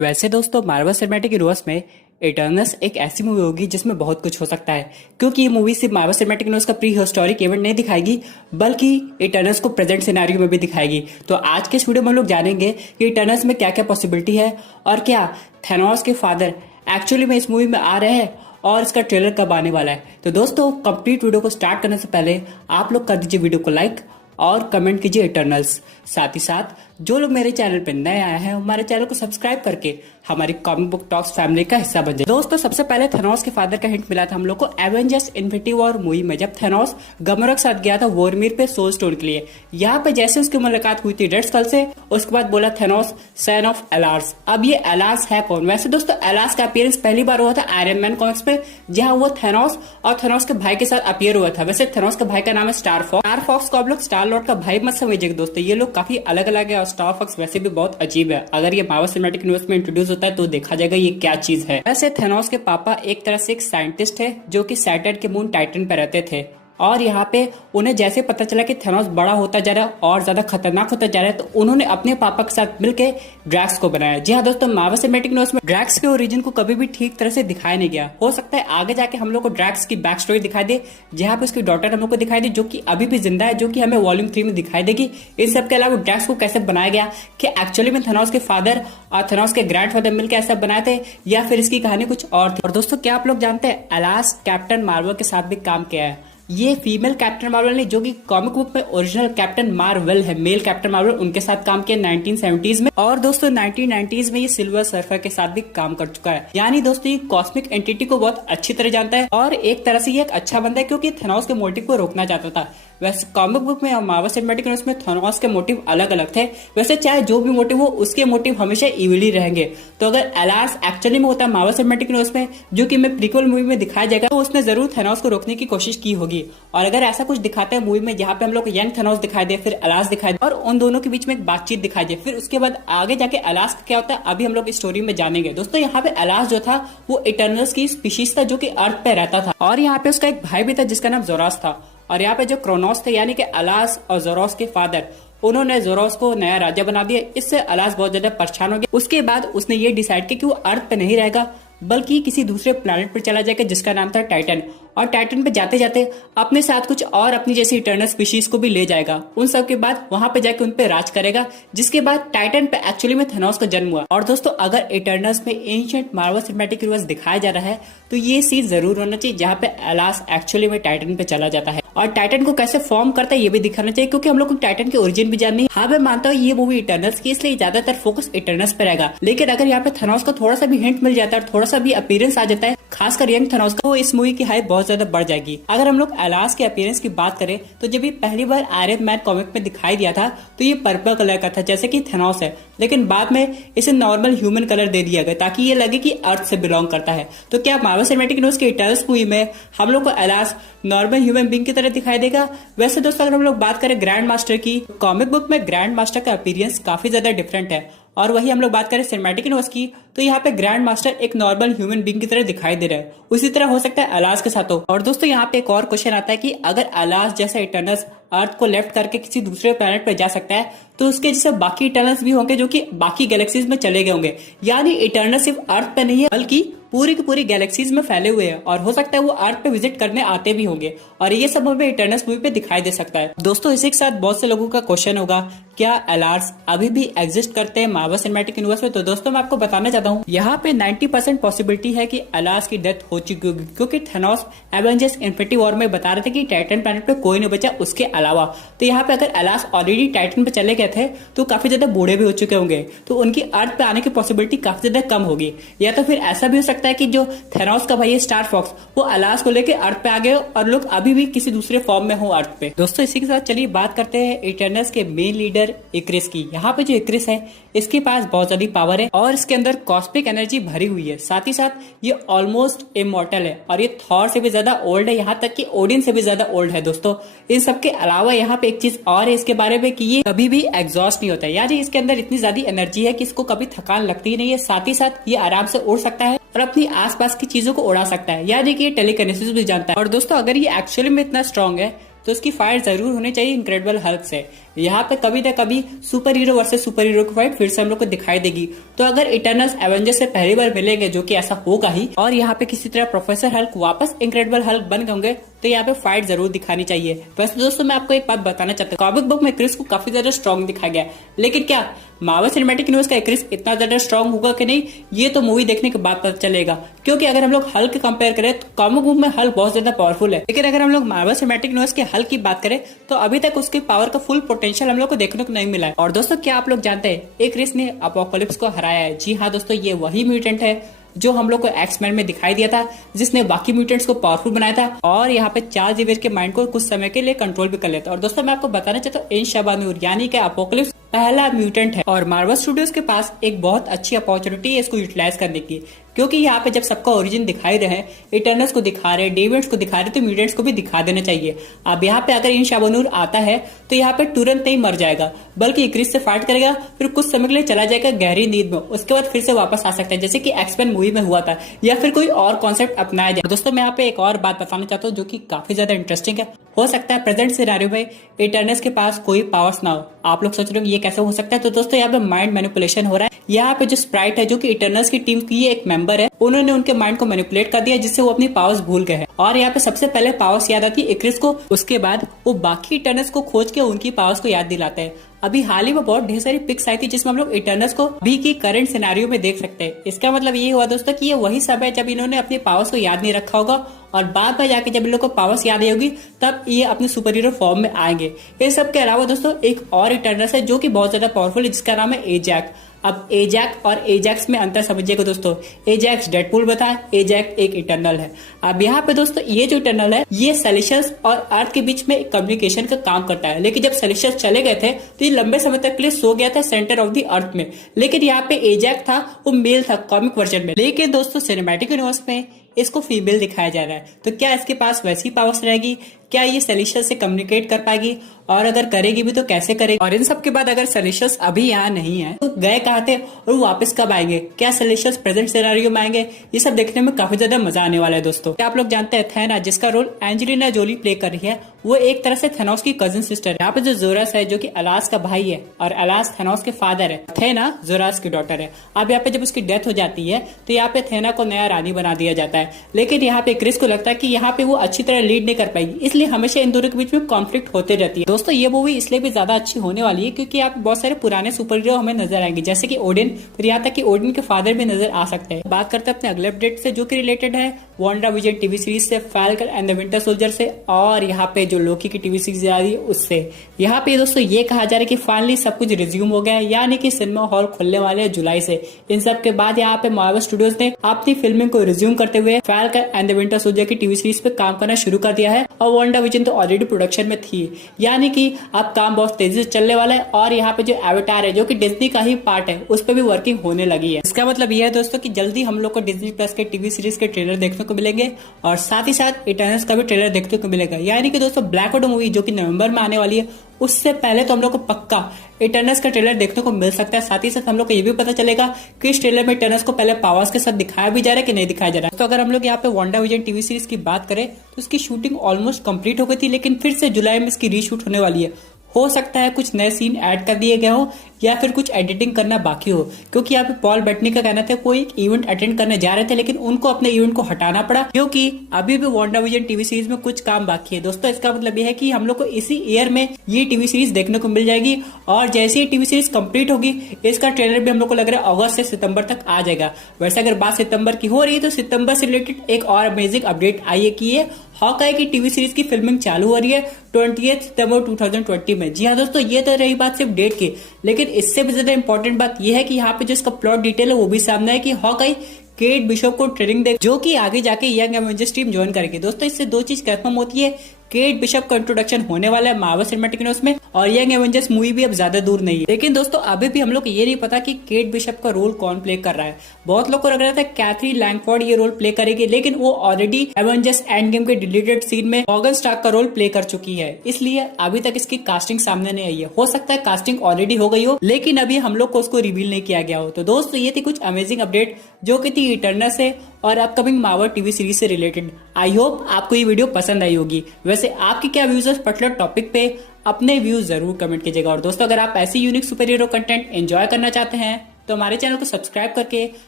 वैसे दोस्तों Marvel cinematic universe में इटर्नल्स एक ऐसी मूवी होगी जिसमें बहुत कुछ हो सकता है, क्योंकि ये मूवी सिर्फ मार्वल सिनेमैटिक यूनिवर्स का प्री हिस्टोरिक इवेंट नहीं दिखाएगी बल्कि इटर्नल्स को प्रेजेंट सिनेरियो में भी दिखाएगी। तो आज के इस वीडियो में हम लोग जानेंगे कि इटर्नल्स में क्या क्या पॉसिबिलिटी है और क्या थैनोस के फादर एक्चुअली में इस मूवी में आ रहे हैं और इसका ट्रेलर कब आने वाला है। तो दोस्तों कंप्लीट वीडियो को स्टार्ट करने से पहले आप लोग कर दीजिए वीडियो को लाइक और कमेंट कीजिए इटर्नल्स। साथ ही साथ जो लोग मेरे चैनल पे नए आए हैं हमारे चैनल को सब्सक्राइब करके हमारी कॉमिक बुक टॉक्स फैमिली का हिस्सा बन जाए। दोस्तों सबसे पहले थैनोस के फादर का हिंट मिला था हम लोग को एवेंजर्स इन्फिनिटी वॉर मूवी में, जब थैनोस गमोरा के साथ गया था वोरमीर पे सोल स्टोन के लिए। यहाँ पे जैसे उसकी मुलाकात हुई थी रेड स्कल से, उसके बाद बोला थैनोस सन ऑफ एलार्स। अब ये एलार्स है कौन? वैसे दोस्तों एलार्स का अपीयरेंस पहली बार हुआ था आयरन मैन कॉमिक्स में, जहाँ वो थैनोस और थैनोस के भाई के साथ अपीयर हुआ था। वैसे थैनोस के भाई का नाम है स्टार फॉक्स। स्टार फॉक्स को आप लोग स्टार लॉर्ड का भाई मत समझिएगा दोस्तों, ये लोग काफी अलग अलग है और स्टार फॉक्स वैसे भी बहुत अजीब है। अगर ये मार्वल सिनेमैटिक यूनिवर्स में इंट्रोड्यूस होता है तो देखा जाएगा ये क्या चीज है। वैसे थैनोस के पापा एक तरह से एक साइंटिस्ट है जो कि सैटर्न के मून टाइटन पर रहते थे, और यहाँ पे उन्हें जैसे पता चला कि थैनोस बड़ा होता जा रहा है और ज्यादा खतरनाक होता जा रहा है, तो उन्होंने अपने पापा के साथ मिलकर ड्रैक्स को बनाया। जी हाँ दोस्तों, मार्वल सिनेमैटिक यूनिवर्स में ड्रैक्स के ओरिजिन को कभी भी ठीक तरह से दिखाया नहीं गया। हो सकता है आगे जाके हम लोग को ड्रैक्स की बैक स्टोरी दिखाई दे, जहाँ पे उसकी डॉटर हम लोग को दिखाई दे जो कि अभी भी जिंदा है, जो कि हमें वॉल्यूम 3 में दिखाई देगी। इन सब के अलावा ड्रैक्स को कैसे बनाया गया, कि एक्चुअली में थैनोस के फादर और थैनोस के ग्रैंडफादर मिलकर ऐसा बनाए थे या फिर इसकी कहानी कुछ और थी। और दोस्तों क्या आप लोग जानते हैं एलास कैप्टन मार्वल के साथ भी काम किया है। ये फीमेल कैप्टन मार्वल नहीं, जो कि कॉमिक बुक में ओरिजिनल कैप्टन मार्वल है, मेल कैप्टन मार्वल, उनके साथ काम किया 1970s में। और दोस्तों 1990s में ये सिल्वर सर्फर के साथ भी काम कर चुका है। यानी दोस्तों ये कॉस्मिक एंटिटी को बहुत अच्छी तरह जानता है और एक तरह से ये एक अच्छा बंदा है, क्योंकि थैनोस के मोटिव को रोकना चाहता था। वैसे कॉमिक बुक में और मार्वल सिनेमैटिक यूनिवर्स में थैनोस के मोटिव अलग अलग थे। वैसे चाहे जो भी मोटिव हो उसके मोटिव हमेशा इविली रहेंगे। तो अगर एलार्स एक्चुअली में होता है मार्वल सिनेमैटिक यूनिवर्स में, जो कि मैं प्रीक्वल मूवी में दिखाया जाएगा, तो उसने जरूर थैनोस को रोकने की कोशिश की होगी। और अगर ऐसा कुछ दिखाते हैं मूवी में जहाँ पे हम लोग यंग थैनोस दिखाई दे, फिर एलार्स दिखाई दे और उन दोनों के बीच में एक बातचीत दिखाई दे, फिर उसके बाद आगे जाके एलार्स क्या होता है अभी हम लोग स्टोरी में जानेंगे। दोस्तों यहाँ पे एलार्स जो था वो इटर्नल्स की स्पीशीज था जो कि अर्थ पे रहता था, और यहाँ पे उसका एक भाई भी था जिसका नाम जोरास था। और यहाँ पे जो क्रोनोस थे यानी कि अलास और जोरोस के फादर, उन्होंने जोरोस को नया राजा बना दिया। इससे अलास बहुत ज्यादा परेशान हो गया। उसके बाद उसने ये डिसाइड किया कि वो अर्थ पे नहीं रहेगा बल्कि किसी दूसरे प्लैनेट पर चला जाएगा जिसका नाम था टाइटन। और टाइटन पे जाते जाते अपने साथ कुछ और अपनी जैसी इटर्नल स्पीशीज को भी ले जाएगा। उन सब के बाद वहां पे जाके उन पे राज करेगा, जिसके बाद टाइटन पे एक्चुअली में थैनोस का जन्म हुआ। और दोस्तों अगर इटर्नल्स में एंशिएंट मार्वल सिनेमैटिक यूनिवर्स दिखाया जा रहा है तो ये सीन जरूर होना चाहिए जहाँ पे एलास एक्चुअली में टाइटन पे चला जाता है, और टाइटन को कैसे फॉर्म करता है ये भी दिखाना चाहिए, क्योंकि हम लोग को टाइटन के ओरिजिन भी जाननी है। हाँ मैं मानता हूँ ये मूवी इटर्नल्स की, इसलिए ज्यादातर फोकस इटर्नल्स पे रहेगा। लेकिन अगर यहाँ पे थैनोस का थोड़ा सा भी हिंट मिल जाता है, थोड़ा सा भी अपीयरेंस आ जाता है, खासकर यंग थैनोस का, तो इस मूवी की हाइप बहुत ज्यादा बढ़ जाएगी। अगर हम लोग एलास के अपीयरेंस की बात करें तो जब ये पहली बार आयरन मैन कॉमिक में दिखाई दिया था तो ये पर्पल कलर का था जैसे कि थैनोस है, लेकिन बाद में इसे नॉर्मल ह्यूमन कलर दे दिया गया ताकि ये लगे कि अर्थ से बिलोंग करता है। तो क्या मार्वल सिनेमैटिक यूनिवर्स के इटर्नल्स मूवी में हम लोग को एलास नॉर्मल ह्यूमन बीइंग की तरह दिखाई देगा? वैसे दोस्तों अगर हम लोग बात करें ग्रैंड मास्टर की, कॉमिक बुक में ग्रैंड मास्टर का अपीयरेंस काफी ज्यादा डिफरेंट है, और वही हम लोग बात करें सिनेमैटिक यूनिवर्स की तो यहाँ पे ग्रैंड मास्टर एक नॉर्मल ह्यूमन बीइंग की तरह दिखाई दे रहा है। उसी तरह हो सकता है एलास के साथ हो। और दोस्तों यहाँ पे एक और क्वेश्चन आता है कि अगर एलास जैसा इटर्नल्स अर्थ को लेफ्ट करके किसी दूसरे प्लैनेट पे जा सकता है तो उसके जैसे बाकी इटर्नल्स भी होंगे जो कि बाकी गैलेक्सीज में चले गए होंगे। यानी इटर्नल सिर्फ अर्थ पे नहीं है बल्कि पूरी की पूरी गैलेक्सीज में फैले हुए हैं, और हो सकता है वो अर्थ पे विजिट करने आते भी होंगे, और ये सब हमें इटर्नल्स मूवी पे दिखाई दे सकता है। दोस्तों इसी के साथ बहुत से लोगों का क्वेश्चन होगा क्या एलार्स अभी भी एग्जिस्ट करते हैं मार्वल सिनेमैटिक यूनिवर्स में? तो दोस्तों मैं आपको बताना चाहता हूँ यहाँ पे 90% पॉसिबिलिटी है कि एलार्स की डेथ हो चुकी होगी, क्योंकि थैनोस एवेंजर्स इन्फिनिटी वॉर में बता रहे थे कि टाइटन प्लैनेट पे कोई नहीं बचा उसके अलावा। तो यहाँ पे अगर एलार्स ऑलरेडी टाइटन पे चले गए थे तो काफी ज्यादा बूढ़े भी हो चुके होंगे, तो उनकी अर्थ पे आने की पॉसिबिलिटी काफी ज्यादा कम होगी। या तो फिर ऐसा भी हो सकता है कि जो थैनोस का भाई है स्टार फॉक्स, वो एलास को लेके अर्थ पे आ गए और लोग अभी भी किसी दूसरे फॉर्म में हो अर्थ पे। दोस्तों इसी के साथ चलिए बात करते हैं इटर्नल्स के मेन लीडर इक्रिस की। यहाँ पे जो इक्रिस है इसके पास बहुत ज्यादा पावर है और इसके अंदर कॉस्मिक एनर्जी भरी हुई है। साथ ही साथ ये ऑलमोस्ट इमॉर्टल है और ये थॉर से भी ज्यादा ओल्ड है, यहाँ तक कि ओडिन से भी ज्यादा ओल्ड है। दोस्तों इन सब के अलावा यहाँ पे एक चीज और है इसके बारे में कि ये कभी भी एग्जॉस्ट नहीं होता है, यानी इसके अंदर इतनी ज्यादा एनर्जी है कि इसको कभी थकान लगती नहीं है। साथ ही साथ ये आराम से उड़ सकता है और अपनी आसपास की चीजों को उड़ा सकता है, यानी कि ये टेलीकिनेसिस भी जानता है। और दोस्तों अगर ये एक्चुअली में इतना स्ट्रांग है तो इसकी फाइट जरूर होनी चाहिए इनक्रेडिबल हल्क से। यहाँ पे कभी ना कभी super hero versus super hero की फाइट फिर से हम लोग को दिखाई देगी। तो अगर इटर्नल्स एवेंजर्स से पहली बार मिलेंगे, जो कि ऐसा होगा ही, और यहाँ पे किसी तरह प्रोफेसर हल्क वापस इनक्रेडिबल हल्क बन गए होंगे, तो यहाँ पे फाइट जरूर दिखानी चाहिए। वैसे दोस्तों मैं आपको एक बात बताना चाहता हूँ, कॉमिक बुक में क्रिस को काफी ज्यादा स्ट्रॉन्ग दिखाया गया, लेकिन क्या मार्वल सिनेमैटिक यूनिवर्स का क्रिस इतना ज्यादा स्ट्रॉन्ग होगा कि नहीं, ये तो मूवी देखने के बाद पता चलेगा। क्योंकि अगर हम लोग हल्क कंपेयर करें तो कॉमिक बुक में हल्क बहुत ज्यादा पावरफुल है, लेकिन अगर हम लोग मार्वल सिनेमैटिक यूनिवर्स के हल्क की बात करें तो अभी तक उसकी पावर का फुल पोटेंशियल हम लोग को देखने को नहीं मिला है। और दोस्तों क्या आप लोग जानते हैं क्रिस ने अपोकलिप्स को हराया है? जी हाँ दोस्तों, ये वही म्यूटेंट है जो हम लोग को एक्समैन में दिखाई दिया था, जिसने बाकी म्यूटेंट्स को पावरफुल बनाया था और यहाँ पे चार्ल्स जेवियर के माइंड को कुछ समय के लिए कंट्रोल भी कर लेता। और दोस्तों मैं आपको बताना चाहता हूँ, इन शबानूर यानी कि अपोकलिप्स पहला म्यूटेंट है और मार्वल स्टूडियोज के पास एक बहुत अच्छी अपॉर्चुनिटी है इसको यूटिलाइज करने की। क्योंकि यहाँ पे जब सबका ओरिजिन दिखाई रहे हैं, इटर्नल्स को दिखा रहे, डेविड्स को दिखा रहे, तो म्यूटेंट्स को भी दिखा देना चाहिए। अब यहाँ पे अगर इन शाबानूर आता है तो यहाँ पे तुरंत नहीं मर जाएगा, बल्कि क्रिस से फाइट करेगा, फिर कुछ समय के लिए चला जाएगा गहरी नींद में, उसके बाद फिर से वापस आ सकता है, जैसे कि एक्समैन मूवी में हुआ था, या फिर कोई और कॉन्सेप्ट अपनाया जाए। दोस्तों मैं यहाँ पे एक और बात बताना चाहता हूँ जो कि काफी ज्यादा इंटरेस्टिंग है। हो सकता है प्रेजेंट सिनेरियो में इटर्नल्स के पास कोई पावर्स ना हो। आप लोग सोच रहे हो ये कैसे हो सकता है? तो दोस्तों यहाँ पे माइंड मैनिपुलेशन हो रहा है। यहाँ पे जो स्प्राइट है, जो कि इटर्नल्स की टीम की एक मेंबर है, उन्होंने उनके माइंड को मैनिपुलेट कर दिया, जिससे वो अपनी पावर्स भूल गए हैं। और यहाँ पे सबसे पहले पावर्स याद आती है क्रिस को, उसके बाद वो बाकी इटर्नल्स को खोज के उनकी पावर्स को याद दिलाते हैं। अभी हाल ही में बहुत ढेर सारी पिक्स आई थी जिसमें हम लोग इटर्नल्स को अभी की करंट सिनेरियो में देख सकते हैं। इसका मतलब ये हुआ दोस्तों कि ये वही समय जब इन्होंने अपनी पावर्स को याद नहीं रखा होगा, और बाद में जाके जब इन लोग को पावर्स याद आई होगी तब ये अपने सुपर हीरो फॉर्म में आएंगे। इन सब के अलावा दोस्तों एक और इटर्नल्स है जो कि बहुत ज्यादा पावरफुल है, जिसका नाम है एजैक। अब एजैक और एजैक्स में अंतर समझिएगा दोस्तों। एजैक्स डेडपूल बताया, एजैक एक इटर्नल है। अब यहाँ पे दोस्तों ये जो इटर्नल है ये सेलेशियस और अर्थ के बीच में कम्युनिकेशन का काम करता है, लेकिन जब सेलेशियस चले गए थे तो ये लंबे समय तक के लिए सो गया था सेंटर ऑफ द अर्थ में। लेकिन यहाँ पे एजैक था, वो मेल था कॉमिक वर्जन में, लेकिन दोस्तों सिनेमैटिक यूनिवर्स में इसको फीमेल दिखाया जा रहा है। तो क्या इसके पास वैसी पावर्स रहेगी? क्या ये सेलेशियस से कम्युनिकेट कर पाएगी? और अगर करेगी भी तो कैसे करेगी? और इन सब के बाद अगर सेलेशियस अभी यहाँ नहीं है तो गए कहाँ थे और वो वापस कब आएंगे? क्या सेलेशियस प्रेजेंट सिनेरियो में आएंगे? ये सब देखने में काफी ज्यादा मजा आने वाला है दोस्तों। क्या आप लोग जानते हैं थेना, जिसका रोल एंजेलिना जोली प्ले कर रही है, वो एक तरह से थेनोस की कजिन सिस्टर है। यहाँ पे जो जोरस है, जो कि अलास का भाई है और अलास थेनोस के फादर है, थेना जोरस की डॉटर है। अब यहाँ पे जब उसकी डेथ हो जाती है तो यहाँ पे थेना को नया रानी बना दिया जाता है, लेकिन यहाँ पे क्रिस को लगता है कि यहाँ पे वो अच्छी तरह लीड नहीं कर पाएगी, इसलिए हमेशा इन दोनों के बीच में कॉन्फ्लिक्ट होते रहती है। दोस्तों ये मूवी इसलिए भी ज्यादा अच्छी होने वाली है क्योंकि यहाँ पे बहुत सारे पुराने सुपर हीरो हमें नजर आएंगे, जैसे कि ओडिन, फिर यहाँ तक कि ओडिन के फादर भी नजर आ सकते हैं। बात करते हैं अपने अगले अपडेट से, जो कि रिलेटेड है वांडा विजन टीवी सीरीज से, falcon and the winter soldier से, और यहाँ पे जो लोकी की टीवी सीरीज आ रही है उससे। यहाँ पे दोस्तों ये कहा जा रहा है कि फाइनली सब कुछ रिज्यूम हो गया है, यानी कि सिनेमा हॉल खुलने वाले हैं जुलाई से। इन सब के बाद यहाँ पे मार्वल स्टूडियोज ने अपनी फिल्मिंग को रिज्यूम करते हुए falcon and the winter soldier की टीवी सीरीज पे काम करना शुरू कर दिया है, और वांडा विजन तो ऑलरेडी प्रोडक्शन में थी, यानी कि अब काम बहुत तेजी से चलने वाला है। और यहाँ पे जो एवेटार है, जो कि डिज्नी का ही पार्ट है, उस पर भी वर्किंग होने लगी है। इसका मतलब यह है दोस्तों कि जल्दी हम लोग को डिज्नी प्लस के टीवी सीरीज के ट्रेलर देखने को मिलेंगे, और साथ ही साथ इटर्नल्स का भी ट्रेलर देखने को मिलेगा। यानी कि दोस्तों ब्लैक विडो मूवी जो कि नवंबर में आने वाली है, उससे पहले तो हम लोग को पक्का इटर्नल्स का ट्रेलर देखने को मिल सकता है। साथ ही साथ हम लोग को ये भी पता चलेगा कि इस ट्रेलर में इटर्नल्स को पहले पावर्स के साथ दिखाया भी जा रहा है कि नहीं दिखाया जा रहा है। तो अगर हम लोग यहाँ पे वांडा विजन टीवी सीरीज की बात करें तो उसकी शूटिंग ऑलमोस्ट कंप्लीट हो गई थी, लेकिन फिर से जुलाई में इसकी रीशूट होने वाली है। हो सकता है कुछ नए सीन ऐड कर दिए गए हो या फिर कुछ एडिटिंग करना बाकी हो, क्योंकि यहाँ पे पॉल बेटनी का कहना था कोई इवेंट अटेंड करने जा रहे थे, लेकिन उनको अपने इवेंट को हटाना पड़ा क्योंकि अभी भी वांडा विजन टीवी सीरीज में कुछ काम बाकी है। दोस्तों इसका मतलब यह है कि हम लोग को इसी ईयर में ये टीवी सीरीज देखने को मिल जाएगी, और जैसे ही टीवी सीरीज कंप्लीट होगी इसका ट्रेलर भी हम लोग को लग रहा है अगस्त से सितंबर तक आ जाएगा। वैसे अगर बात सितंबर की हो रही है तो सितंबर से रिलेटेड एक और अमेजिंग अपडेट आई है कि ये हॉकाई की टीवी सीरीज की फिल्मिंग चालू हो रही है 20 सितंबर 2020 में। जी हाँ दोस्तों, ये तो रही बात सिर्फ डेट की, लेकिन इससे भी ज्यादा इंपॉर्टेंट बात यह है कि यहाँ पे जो इसका प्लॉट डिटेल है वो भी सामने है कि हॉकाई केट बिशप को ट्रेनिंग दे, जो कि आगे जाके यंग एवेंजर्स टीम ज्वाइन करेगी। दोस्तों इससे दो चीज कंफर्म होती है, केट बिशप का इंट्रोडक्शन होने वाला है मार्वल सिनेमैटिक यूनिवर्स में, और यंग एवेंजर्स मूवी भी अब ज्यादा दूर नहीं है। लेकिन दोस्तों अभी भी हम लोग को ये नहीं पता कि केट बिशप का रोल कौन प्ले कर रहा है। बहुत लोग को लग रहा था कैथरी लैंगफोर्ड ये रोल प्ले करेगी, लेकिन वो ऑलरेडी एवेंजर्स एंड गेम के डिलीटेड सीन में मॉर्गन स्टार्क का रोल प्ले कर चुकी है, इसलिए अभी तक इसकी कास्टिंग सामने नहीं आई है। हो सकता है कास्टिंग ऑलरेडी हो गई हो, लेकिन अभी हम लोग को उसको रिवील नहीं किया गया हो। तो दोस्तों ये थी कुछ अमेजिंग अपडेट जो कि थी इटर्नल्स से और अपकमिंग मार्वल टीवी सीरीज से रिलेटेड। आई होप आपको ये वीडियो पसंद आई होगी। वैसे आपकी क्या व्यूज है इस पर्टिकुलर टॉपिक पे, अपने व्यूज जरूर कमेंट कीजिएगा। और दोस्तों, अगर आप ऐसी unique super hero content enjoy करना चाहते हैं तो हमारे चैनल को सब्सक्राइब करके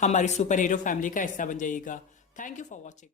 हमारी सुपर हीरो फैमिली का हिस्सा बन जाइएगा। Thank you for watching.